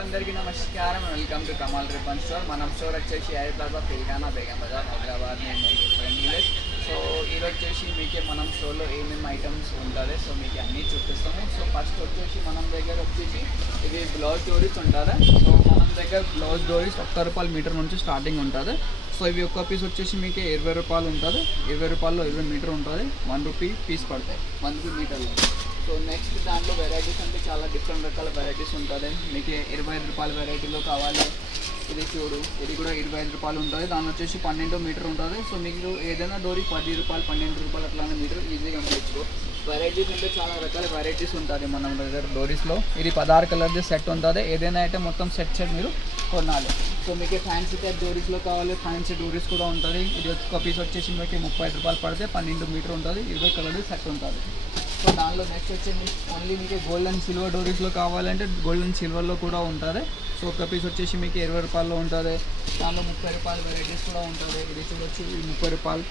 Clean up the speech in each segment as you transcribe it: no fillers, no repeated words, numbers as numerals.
అందరికీ నమస్కారం. Welcome to Kamal Ripan store. మన స్టోర్ వచ్చేసి హైదరాబాద్ తెలంగాణ బేగం బజార్ హైదరాబాద్ ఫ్రెండ్లీ. సో ఇది వచ్చేసి మీకే మనం స్టోర్లో ఏమేమి ఐటమ్స్ ఉంటుంది సో మీకు అన్నీ చూపిస్తాము. సో ఫస్ట్ వచ్చేసి మనం దగ్గర వచ్చేసి ఇది బ్లౌజ్ డోరీస్ ఉంటుంది. సో మనం దగ్గర బ్లౌజ్ డోరీస్ ₹1 మీటర్ నుంచి స్టార్టింగ్ ఉంటుంది. సో ఇవి ఒక్క పీస్ వచ్చేసి మీకు ₹20 ఉంటుంది. ₹20లో 20 మీటర్ ఉంటుంది. ₹1 పీస్ పడతాయి 1 మీటర్లో. సో నెక్స్ట్ దాంట్లో వెరైటీస్ అంటే చాలా డిఫరెంట్ రకాల వెరైటీస్ ఉంటుంది. మీకు ₹25 వెరైటీలో కావాలి. ఇది చూడు, ఇది కూడా ₹25 ఉంటుంది. దాని వచ్చేసి 12 మీటర్ ఉంటుంది. సో మీకు ఏదైనా డోరీ ₹10 ₹12 అట్లానే మీటర్ ఈజీగా అమ్మచ్చు. వెరైటీస్ అంటే చాలా రకాల వెరైటీస్ ఉంటుంది మన దగ్గర డోరీస్లో. ఇది 16 కలర్ది సెట్ ఉంటుంది. ఏదైనా అయితే మొత్తం సెట్ మీరు కొనాలి. సో మీకు ఫ్యాన్సీ టైప్ డోరీస్లో కావాలి, ఫ్యాన్సీ డోరీస్ కూడా ఉంటుంది. ఇది ఒక పీస్ వచ్చేసి మీకు ₹30 పడితే 12 మీటర్ ఉంటుంది. 20 కలర్ది సెట్ ఉంటుంది. సో దానిలో నెక్స్ట్ వచ్చేసి ఓన్లీ మీకు గోల్డ్ అండ్ సిల్వర్ డోరీస్లో కావాలంటే గోల్డ్ అండ్ సిల్వర్లో కూడా ఉంటుంది. సో ఒక పీస్ వచ్చేసి మీకు ₹20 ఉంటుంది. దానిలో ₹30 వెరైటీస్ కూడా ఉంటుంది. ఇది చూడొచ్చు, ఇది ₹30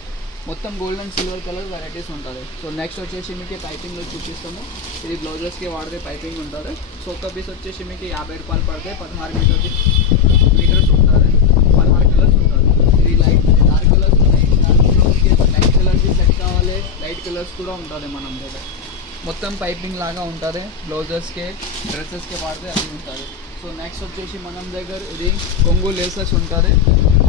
మొత్తం gold and silver colour varieties ఉంటుంది. సో నెక్స్ట్ వచ్చేసి మీకు పైపింగ్లో చూపిస్తాము. ఇది బ్లౌజెస్కి వాడితే పైపింగ్ ఉంటుంది. సో ఒక పీస్ వచ్చేసి మీకు ₹50 పడితే 16 మీటర్స్ ఉంటుంది. 16 కలర్స్ ఉంటుంది. ఇది లైట్ డార్క్ కలర్స్ ఉన్నాయి. లైట్ కలర్కి సెట్ కావాలి, లైట్ కలర్స్ కూడా ఉంటుంది మనం దగ్గర. మొత్తం పైపింగ్ లాగా ఉంటుంది. బ్లౌజెస్కి డ్రెస్సెస్కి వాడితే అది ఉంటుంది. సో నెక్స్ట్ వచ్చేసి మనం దగ్గర ఇది కొంగు లేసెస్ ఉంటుంది.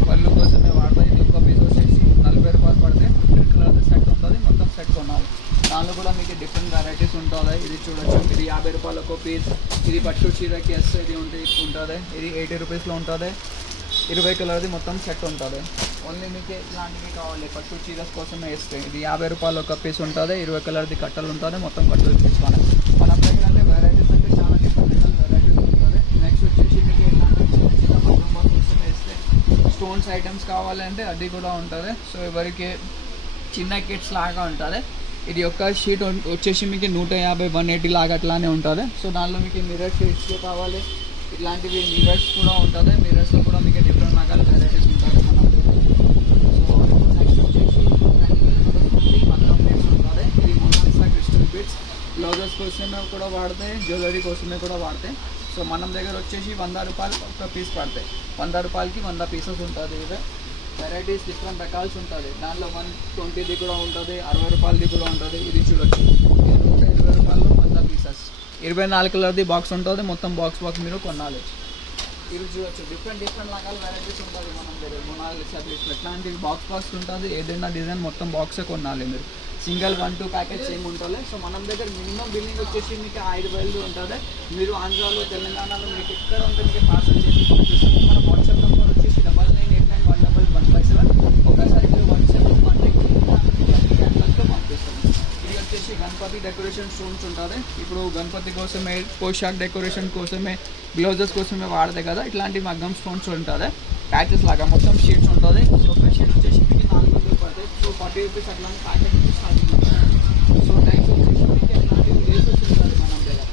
పళ్ళు కోసమే వాడతాయి. ఇది ఒక పీస్ వచ్చేసి ₹40 పడితే రెడ్ కలర్ సెట్ ఉంటుంది. మొత్తం సెట్ కొనాలి. దానిలో కూడా మీకు డిఫరెంట్ వెరైటీస్ ఉంటుంది. ఇది చూడొచ్చు, ఇది ₹50 ఒక పీస్. ఇది పట్టు చీరకి ఇది ఉంటుంది. ఇది ₹80లో ఉంటుంది. 20 కలర్ది మొత్తం సెట్ ఉంటుంది. ఓన్లీ మీకు ఇలాంటివి కావాలి పట్టు చీరస్ కోసమే వేస్తే ఇది ₹50 ఒక పీస్ ఉంటుంది. 20 కలర్ది కట్టలు ఉంటుంది. మొత్తం కట్టలు తీసుకోవాలి. మన దగ్గర అంటే వెరైటీస్ అంటే చాలా డిఫరెంట్ వెరైటీస్ ఉంటుంది. నెక్స్ట్ వచ్చేసి మీకు ఇలాంటి చిన్న కోసమే వేస్తే స్టోన్స్ ఐటమ్స్ కావాలంటే అది కూడా ఉంటుంది. సో ఎవరికి చిన్న కిట్స్ లాగా ఉంటుంది. ఇది ఒక షీట్ వచ్చేసి మీకు 150 180 లాగా అట్లానే ఉంటుంది. సో దానిలో మీకు మిర్రర్ షీట్స్ కావాలి. ఇట్లాంటివి మిర్రర్స్ కూడా ఉంటుంది. మిర్రర్స్లో కూడా మీకు డిఫరెంట్ రకాల వెరైటీస్ ఉంటుంది మనం. సో నెక్స్ట్ వచ్చేసి ఉంటుంది. ఇది మొనాలిసా క్రిస్టల్ బిట్స్ బ్లౌజెస్ కోసమే కూడా వాడతాయి, జ్యువెలరీ కోసమే కూడా వాడతాయి. సో మనం దగ్గర వచ్చేసి ₹100 ఒక పీస్ పడతాయి. ₹100కి 100 పీసెస్ ఉంటుంది. ఇదే వెరైటీస్ డిఫరెంట్ రకాల్స్ ఉంటుంది. దాంట్లో 120ది కూడా ఉంటుంది, ₹60ది కూడా ఉంటుంది. ఇది చూడొచ్చు, ఇది ₹120 100 పీసెస్. 24 కలర్ది బాక్స్ ఉంటుంది. మొత్తం బాక్స్ మీరు కొనాలి. ఇది చూడొచ్చు, డిఫరెంట్ రకాల వెరైటీస్ ఉంటుంది మనం దగ్గర. మొనాలిసా ఎట్లాంటి బాక్స్ ఉంటుంది. ఏదైనా డిజైన్ మొత్తం బాక్సే కొనాలి మీరు. సింగిల్ 1-2 ప్యాకెట్స్ ఏమి ఉంటుంది. సో మనం దగ్గర మినిమం బిల్లింగ్ వచ్చేసి మీకు ₹5,000 ఉంటుంది. మీరు ఆంధ్రాలో తెలంగాణలో మీకు ఎక్కడ ఉంటే మీకు పార్సల్ చేసి పంపిస్తాము. మన వాట్సాప్ నెంబర్ వచ్చేసి 9989111157. ఒకసారి మీరు వాట్సాప్ కాంటాక్ట్తో పంపిస్తాము. ఇది వచ్చేసి గణపతి డెకరేషన్ స్టోన్స్ ఉంటుంది. ఇప్పుడు గణపతి కోసమే, పోషాక్ డెకరేషన్ కోసమే, బ్లౌజెస్ కోసమే వాడతాయి కదా, ఇట్లాంటి మగ్గం స్టోన్స్ ఉంటుంది. ప్యాచెస్ లాగా మొత్తం షీట్స్ ఉంటుంది. ఒక షీట్ వచ్చేసి మీకు ₹400 పడతాయి. సో ₹40 అట్లానే ప్యాకెట్ నుంచి స్టార్టింగ్ ఉంటుంది. సో నెక్స్ట్ వచ్చేసి మీకు అట్లాంటి లేసెస్ ఉంటుంది మనం దగ్గర.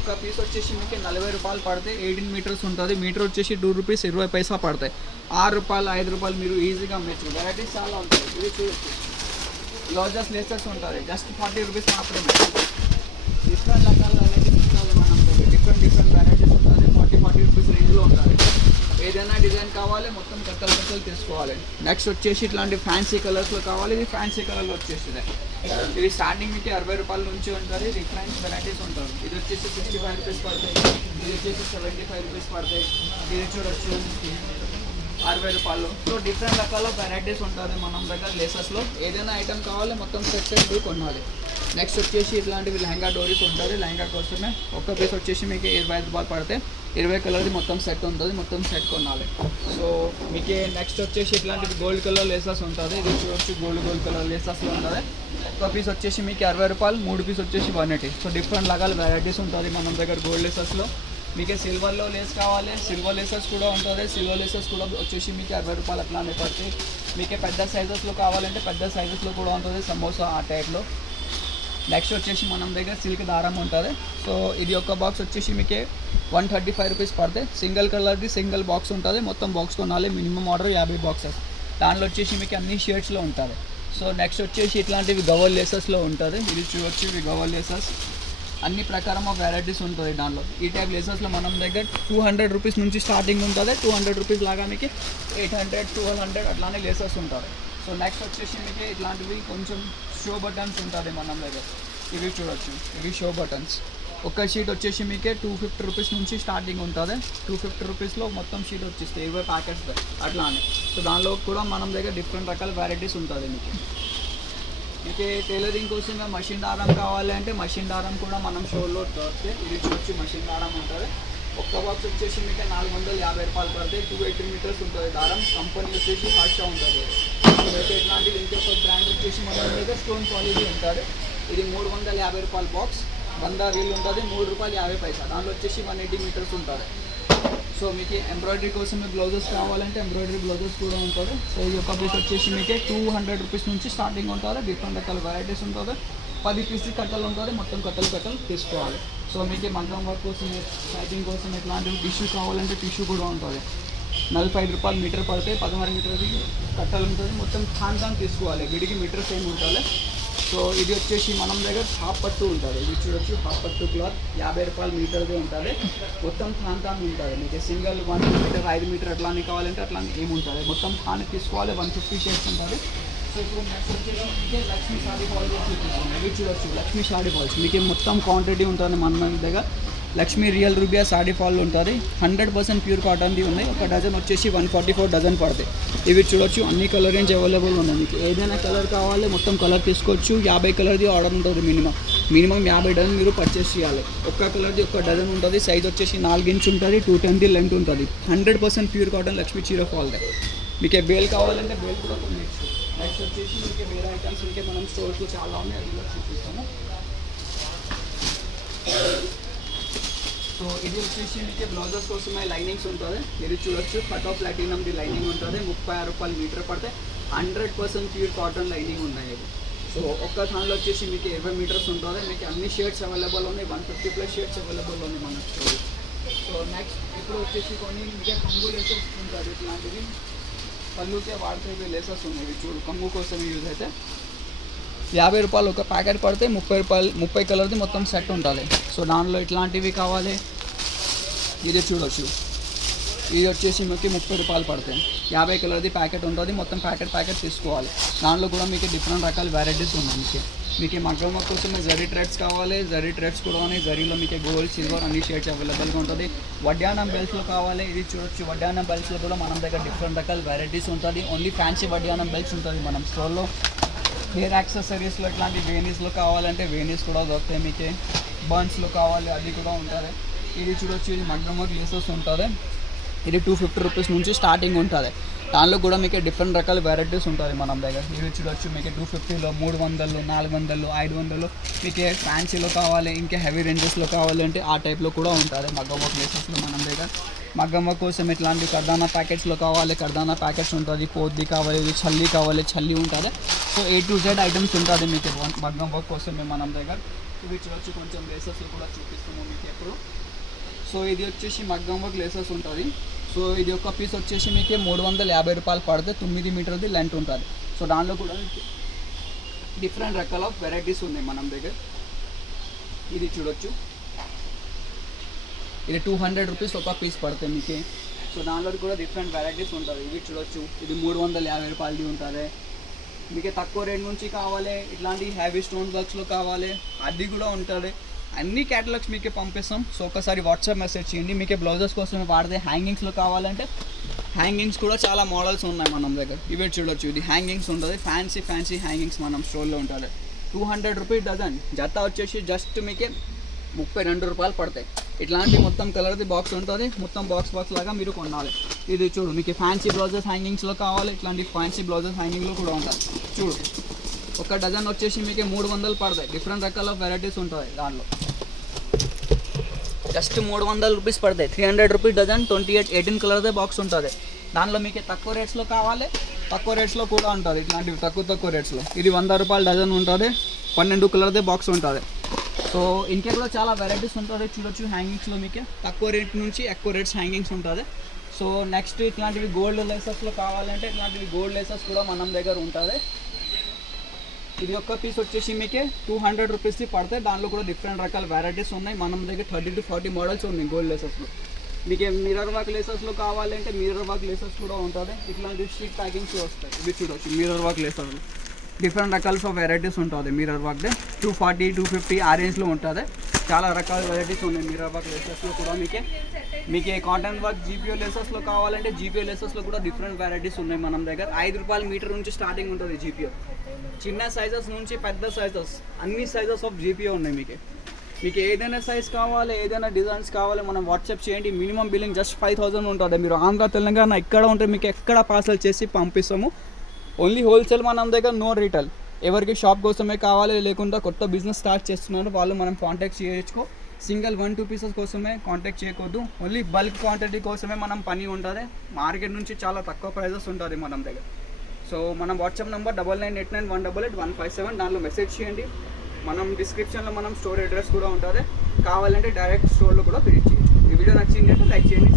ఒక పీస్ వచ్చేసి మీకు ₹40 పడితే 18 మీటర్స్ ఉంటుంది. మీటర్ వచ్చేసి ₹2 20 పడతాయి. ₹6 ₹5 మీరు ఈజీగా అమ్మచ్చు. వెరైటీస్ చాలా ఉంటాయి. ఇది చూడొచ్చు, బ్లౌజెస్ లేసెస్ ఉంటుంది. జస్ట్ ₹40 మాత్రమే. డిఫరెంట్ రకాల వెరైటీస్ ఉంటుంది మనం దగ్గర. డిఫరెంట్ వెరైటీస్ ఉంటుంది. ₹40 రేంజ్లో ఉంటుంది. ఏదైనా డిజైన్ కావాలి మొత్తం కట్టలు తీసుకోవాలి. నెక్స్ట్ వచ్చేసి ఇట్లాంటి ఫ్యాన్సీ కలర్స్లో కావాలి. ఇది ఫ్యాన్సీ కలర్లో వచ్చేసింది. ఇది స్టార్టింగ్ మీకు ₹60 నుంచి ఉంటుంది. డిఫరెంట్ వెరైటీస్ ఉంటుంది. ఇది వచ్చేసి ₹65 పడతాయి. ఇది వచ్చేసి ₹75 పడతాయి. ఇది చూడొచ్చు ₹60. సో డిఫరెంట్ రకాల వెరైటీస్ ఉంటుంది మనం దగ్గర లేసెస్లో. ఏదైనా ఐటమ్ కావాలి మొత్తం సెట్ కొనాలి. నెక్స్ట్ వచ్చేసి ఇట్లాంటివి లెహంగా డోరీస్ ఉంటుంది. లెహంగా కోసమే ఒక్క పీస్ వచ్చేసి మీకు ₹25 పడితే 20 కలర్ది మొత్తం సెట్ ఉంటుంది. మొత్తం సెట్ కొనాలి. సో మీకు నెక్స్ట్ వచ్చేసి ఇట్లాంటివి గోల్డ్ కలర్ లేసెస్ ఉంటుంది. ఇది చూడొచ్చు, గోల్డ్ కలర్ లేసెస్లో ఉంటుంది. ఒక్క పీస్ వచ్చేసి మీకు ₹60, 3 పీస్ వచ్చేసి 180. సో డిఫరెంట్ రకాల వెరైటీస్ ఉంటుంది మనం దగ్గర గోల్డ్ లేసెస్లో. మీకు సిల్వర్లో లేస్ కావాలి, సిల్వర్ లేసెస్ కూడా ఉంటుంది. సిల్వర్ లేసెస్ కూడా వచ్చేసి మీకు ₹60 అట్లానే పడుతుంది. మీకు పెద్ద సైజెస్లో కావాలంటే పెద్ద సైజెస్లో కూడా ఉంటుంది, సమోసా ఆ టైప్లో. నెక్స్ట్ వచ్చేసి మనం దగ్గర సిల్క్ దారం ఉంటుంది. సో ఇది ఒక బాక్స్ వచ్చేసి మీకు ₹135 పడితే. సింగిల్ కలర్ది సింగిల్ బాక్స్ ఉంటుంది. మొత్తం బాక్స్ కొనాలి. Minimum order 50 boxes. దానిలో వచ్చేసి మీకు అన్ని షేడ్స్లో ఉంటుంది. సో నెక్స్ట్ వచ్చేసి ఇట్లాంటివి గవల్ లేసెస్లో ఉంటుంది. ఇది చూడొచ్చు, ఇవి గవల్ లేసెస్. అన్ని ప్రకారం ఆఫ్ వెరైటీస్ ఉంటుంది దాంట్లో. ఈ టైప్ లేసెస్లో మనం దగ్గర 200 రూపీస్ నుంచి స్టార్టింగ్ ఉంటుంది. 200 రూపీస్ లాగా మీకు 800, 1200 అట్లానే లేసెస్ ఉంటుంది. సో నెక్స్ట్ వచ్చేసి మీకు ఇట్లాంటివి కొంచెం షో బటన్స్ ఉంటుంది మన దగ్గర. ఇవి చూడొచ్చు, ఇవి షో బటన్స్. ఒక షీట్ వచ్చేసి మీకే 250 రూపీస్ నుంచి స్టార్టింగ్ ఉంటుంది. 250 రూపీస్లో మొత్తం షీట్ వచ్చేస్తాయి 20 ప్యాకెట్స్ అట్లానే. సో దానిలో కూడా మనం దగ్గర డిఫరెంట్ రకాల వెరైటీస్ ఉంటుంది మీకు. టైలరింగ్ కోసం మషిన్ దారం కావాలి అంటే మషిన్ దారం కూడా మనం షోలో దొరికితే ఇది చూసి మషిన్ దారం ఉంటుంది. ఒక్క బాక్స్ వచ్చేసి మీకు 450 రూపాయలు పడతాయి. 280 మీటర్స్ ఉంటుంది దారం. కంపెనీ వచ్చేసి హర్ష ఉంటుంది. అయితే ఇట్లాంటిది ఇంకొక బ్రాండ్ వచ్చేసి మన దగ్గర స్టోన్ క్వాలిటీ ఉంటుంది. ఇది 350 రూపాయల బాక్స్. 100 రీల్ ఉంటుంది, 3 రూపాయలు 50 పైసా. దానిలో వచ్చేసి 180 మీటర్స్ ఉంటుంది. సో మీకు ఎంబ్రాయిడరీ కోసం బ్లౌజెస్ కావాలంటే ఎంబ్రాయిడరీ బ్లౌజెస్ కూడా ఉంటుంది. సో ఈ యొక్క పీస్ వచ్చేసి మీకు 200 రూపీస్ నుంచి స్టార్టింగ్ ఉంటుంది. డిఫరెంట్ రకాల వెరైటీస్ ఉంటుంది. 10 పీసెస్ కట్టలు ఉంటుంది. మొత్తం కట్టలు తీసుకోవాలి. సో మీకు మగ్గం వర్క్ కోసం, టైపింగ్ కోసం ఇట్లాంటివి టిష్యూ కావాలంటే టిష్యూ కూడా ఉంటుంది. 45 రూపాయలు మీటర్ పడితే 16 మీటర్ది కట్టలు ఉంటుంది. మొత్తం ఖాన్ తీసుకోవాలి. వీడికి మీటర్ సేమ్ ఉంటుంది. సో ఇది వచ్చేసి మనం దగ్గర హాఫ్ పట్టు ఉంటుంది. ఇది చూడొచ్చు, హాఫ్ పట్టు క్లాత్ 50 రూపాయలు మీటర్దే ఉంటుంది. మొత్తం ఖాన్ ఉంటుంది. మీకు సింగిల్ 1 మీటర్ 5 మీటర్ అట్లానే కావాలంటే అట్లా ఏముంటుంది. మొత్తం ఖాన్ తీసుకోవాలి. 150 షేడ్స్ ఉంటుంది. సో ఇప్పుడు నెక్స్ట్ వచ్చేసి మీకే లక్ష్మీ సారీ ఫాల్స్ చూపిస్తుంది. ఇవి చూడొచ్చు, లక్ష్మీ సారీ ఫాల్స్ మీకు మొత్తం క్వాంటిటీ ఉంటుంది మన దగ్గర. లక్ష్మీ రియల్ రూబియా సారీ ఫాల్ ఉంటుంది. 100% ప్యూర్ కాటన్ది ఉన్నాయి. ఒక డజన్ వచ్చేసి 144 డజన్ పడతాయి. ఇవి చూడొచ్చు, అన్ని కలర్ రేంజ్ అవైలబుల్ ఉన్నాయి. మీకు ఏదైనా కలర్ కావాలి మొత్తం కలర్ తీసుకోవచ్చు. 50 కలర్ది ఆర్డర్ ఉంటుంది. మినిమం 50 డజన్ మీరు పర్చేస్ చేయాలి. ఒక్క కలర్ది ఒక్క డజన్ ఉంటుంది. సైజ్ వచ్చేసి 4 ఇంచ్ ఉంటుంది. 210 లెంత్ ఉంటుంది. 100% ప్యూర్ కాటన్ లక్ష్మీ చీర ఫాల్దే. మీకు బేల్ కావాలంటే బేల్ కూడా కొనేచ్చు. నెక్స్ట్ వచ్చేసి మీకు వేరే ఐటమ్స్ ఇంకే మనం స్టోర్స్లో చాలా ఉన్నాయి, అది కూడా చూపిస్తాము. సో ఇది వచ్చేసి మీకు బ్లౌజెస్ కోసమే లైనింగ్స్ ఉంటుంది. మీరు చూడొచ్చు, కట్ ఆఫ్ ప్లాటినంది లైనింగ్ ఉంటుంది. 36 రూపాయలు మీటర్ పడితే 100% ప్యూర్ కాటన్ లైనింగ్ ఉన్నాయి. సో ఒక్క దానిలో వచ్చేసి మీకు 20 మీటర్స్ ఉంటుంది. మీకు అన్ని షేడ్స్ అవైలబుల్ ఉన్నాయి. 150+ షేడ్స్ అవైలబుల్ ఉన్నాయి మన స్టోర్. సో నెక్స్ట్ ఇప్పుడు వచ్చేసి కొన్ని మీకు కంగు లేసెస్ ఉంటుంది. ఇట్లాంటివి పళ్ళుకే వాడితే లేసెస్ ఉన్నాయి. చూడు, కంగు కోసం యూజ్ అయితే 50 రూపాయలు ఒక ప్యాకెట్ పడితే 30 రూపాయలు 30 కలర్ది మొత్తం సెట్ ఉంటుంది. సో దానిలో ఇట్లాంటివి కావాలి. ఇది చూడొచ్చు, ఇది వచ్చేసి మీకు 30 రూపాయలు పడతాయి. 50 కలర్ది ప్యాకెట్ ఉంటుంది. మొత్తం ప్యాకెట్ తీసుకోవాలి. దాంట్లో కూడా మీకు డిఫరెంట్ రకాల వెరైటీస్ ఉన్నాయి. మీకు మగ్గం వర్క్ కోసం జరీ థ్రెడ్స్ కావాలి. జరీ థ్రెడ్స్ కూడా ఉన్నాయి. జరీలో మీకు గోల్డ్, సిల్వర్ అన్ని షేడ్స్ అవైలబుల్గా ఉంటుంది. వడ్డానం బెల్ట్స్లో కావాలి. ఇది చూడొచ్చు, వడ్డానం బెల్ట్స్లో కూడా మనం దగ్గర డిఫరెంట్ రకాల వెరైటీస్ ఉంటుంది. ఓన్లీ ఫ్యాన్సీ వడ్డానం బెల్ట్స్ ఉంటుంది మనం స్టోర్లో. హెయిర్ యాక్సెసరీస్లో ఇట్లాంటి వేనీస్లో కావాలంటే వేనీస్ కూడా దొరుకుతాయి. మీకు బర్న్స్లో కావాలి అది కూడా ఉంటుంది. ఇది చూడొచ్చు, ఇది మగ్గం వర్క్ లేసెస్ ఉంటుంది. ఇది 250 రూపీస్ నుంచి స్టార్టింగ్ ఉంటుంది. దానిలో కూడా మీకు డిఫరెంట్ రకాల వెరైటీస్ ఉంటుంది మనం దగ్గర. ఇది చూడొచ్చు, మీకు 250లో 300, 400, 500 మీకు ఫ్యాన్సీలో కావాలి. ఇంకా హెవీ రేంజెస్లో కావాలంటే ఆ టైప్లో కూడా ఉంటుంది మగ్గం వర్క్ లేసెస్లో మనం దగ్గర. మగ్గం వర్క్ కోసం ఇట్లాంటి కర్దానా ప్యాకెట్స్లో కావాలి. కర్దానా ప్యాకెట్స్ ఉంటుంది. పోద్ది కావాలి, ఇది చల్లి కావాలి, చల్లి ఉంటుంది. So A to Z items ఉంటుంది మీకు మగ్గం వర్క్ కోసమే మనం దగ్గర. ఇవి చూడొచ్చు, కొంచెం లేసెస్లో కూడా చూపిస్తాము మీకు ఎప్పుడు. సో ఇది వచ్చేసి మగ్గం వర్క్ లేసెస్ ఉంటుంది. సో ఇది ఒక పీస్ వచ్చేసి మీకు 350 రూపాయలు పడితే 9 మీటర్ది లెంత్ ఉంటుంది. సో దానిలో కూడా డిఫరెంట్ రకాల వెరైటీస్ ఉన్నాయి మనం దగ్గర. ఇది చూడొచ్చు, ఇది 200 రూపీస్ ఒక పీస్ పడతాయి మీకు. సో దానిలో కూడా డిఫరెంట్ వెరైటీస్ ఉంటుంది. ఇవి చూడొచ్చు, ఇది 350 రూపాయలది ఉంటుంది. మీకు తక్కువ రేట్ నుంచి కావాలి, ఇట్లాంటి హ్యావీ స్టోన్ వర్క్స్లో కావాలి, అది కూడా ఉంటుంది. అన్ని క్యాటలాగ్స్ మీకే పంపిస్తాం. సో ఒకసారి వాట్సాప్ మెసేజ్ చేయండి. మీకే బ్లౌజెస్ కోసం వాడితే హ్యాంగింగ్స్లో కావాలంటే హ్యాంగింగ్స్ కూడా చాలా మోడల్స్ ఉన్నాయి మనం దగ్గర. ఇవి చూడొచ్చు, ఇది హ్యాంగింగ్స్ ఉంటుంది. ఫ్యాన్సీ హ్యాంగింగ్స్ మనం స్టోర్లో ఉంటుంది. 200 రూపీస్ డజన్. జత వచ్చేసి జస్ట్ మీకే 32 రూపాయలు పడతాయి. ఇట్లాంటి మొత్తం కలర్ది బాక్స్ ఉంటుంది. మొత్తం బాక్స్ లాగా మీరు కొనాలి. ఇది చూడు, మీకు ఫ్యాన్సీ బ్లౌజెస్ హ్యాంగింగ్స్లో కావాలి. ఇట్లాంటి ఫ్యాన్సీ బ్లౌజెస్ హ్యాంగింగ్లో కూడా ఉంటుంది. చూడు, ఒక డజన్ వచ్చేసి మీకు 300 పడతాయి. డిఫరెంట్ రకాల వెరైటీస్ ఉంటుంది దానిలో. జస్ట్ 300 రూపీస్ పడతాయి. 300 రూపీస్ డజన్. 18 కలర్దే బాక్స్ ఉంటుంది. దానిలో మీకు తక్కువ రేట్స్లో కావాలి, తక్కువ రేట్స్లో కూడా ఉంటుంది. ఇట్లాంటివి తక్కువ రేట్స్లో. ఇది 100 రూపాయల డజన్ ఉంటుంది. 12 కలర్దే బాక్స్ ఉంటుంది. సో ఇంకే కూడా చాలా వెరైటీస్ ఉంటుంది. చూడొచ్చు, హ్యాంగింగ్స్లో మీకు తక్కువ రేట్ నుంచి ఎక్కువ రేట్స్ హ్యాంగింగ్స్ ఉంటుంది. సో నెక్స్ట్ ఇట్లాంటివి గోల్డ్ లేసెస్లో కావాలంటే ఇట్లాంటివి గోల్డ్ లేసెస్ కూడా మనం దగ్గర ఉంటుంది. ఇది ఒక్క పీస్ వచ్చేసి మీకే 200 రూపీస్కి పడతాయి. దానిలో కూడా డిఫరెంట్ రకాల వెరైటీస్ ఉన్నాయి. మన దగ్గర 30 to 40 మోడల్స్ ఉన్నాయి గోల్డ్ లేసెస్లో. మీకు మిర్రర్ వర్క్ లేసెస్లో కావాలంటే మిర్రర్ వర్క్ లేసెస్ కూడా ఉంటుంది. ఇట్లాంటి షీట్ ప్యాకింగ్స్ వస్తాయి. ఇవి చూడవచ్చు మిర్రర్ వర్క్ లేసెస్, డిఫరెంట్ రకాల ఆఫ్ వెరైటీస్ ఉంటుంది. మిర్రర్ వర్క్ 240, 250 ఆ రేంజ్లో ఉంటుంది. చాలా రకాల వెరైటీస్ ఉన్నాయి మిర్రర్ వర్క్ లేసెస్లో కూడా. మీకు కాటన్ వర్క్ జీపీఓ లేసెస్లో కావాలంటే జీపీఓ లేసెస్లో కూడా డిఫరెంట్ వెరైటీస్ ఉన్నాయి మన దగ్గర. 5 రూపాయల మీటర్ నుంచి స్టార్టింగ్ ఉంటుంది జీపీఓ. చిన్న సైజెస్ నుంచి పెద్ద సైజెస్ అన్ని సైజెస్ ఆఫ్ జీపీఓ ఉన్నాయి. మీకు ఏదైనా సైజ్ కావాలి, ఏదైనా డిజైన్స్ కావాలి, మనం వాట్సాప్ చేయండి. మినిమం బిల్లింగ్ జస్ట్ 5000 ఉంటుంది. మీరు ఆంధ్ర తెలంగాణ ఎక్కడ ఉంటే మీకు ఎక్కడ పార్సల్ చేసి పంపిస్తాము. ఓన్లీ హోల్సేల్ మన దగ్గర, నో రీటైల్. ఎవరికి షాప్ కోసమే కావాలి, లేకుండా కొత్త బిజినెస్ స్టార్ట్ చేస్తున్నారు వాళ్ళు మనం కాంటాక్ట్ చేయొచ్చు. సింగిల్ 1-2 పీసెస్ కోసమే కాంటాక్ట్ చేయకూడదు. ఓన్లీ బల్క్ క్వాంటిటీ కోసమే మనం పని ఉంటుంది. మార్కెట్ నుంచి చాలా తక్కువ ప్రైజెస్ ఉంటుంది మన దగ్గర. సో మనం వాట్సాప్ నెంబర్ 9989188157 దానిలో మెసేజ్ చేయండి. మనం డిస్క్రిప్షన్లో మనం స్టోర్ అడ్రస్ కూడా ఉంటుంది. కావాలంటే డైరెక్ట్ స్టోర్లో కూడా విజిట్ చేయొచ్చు. ఈ వీడియో నచ్చిందంటే లైక్ చేయండి.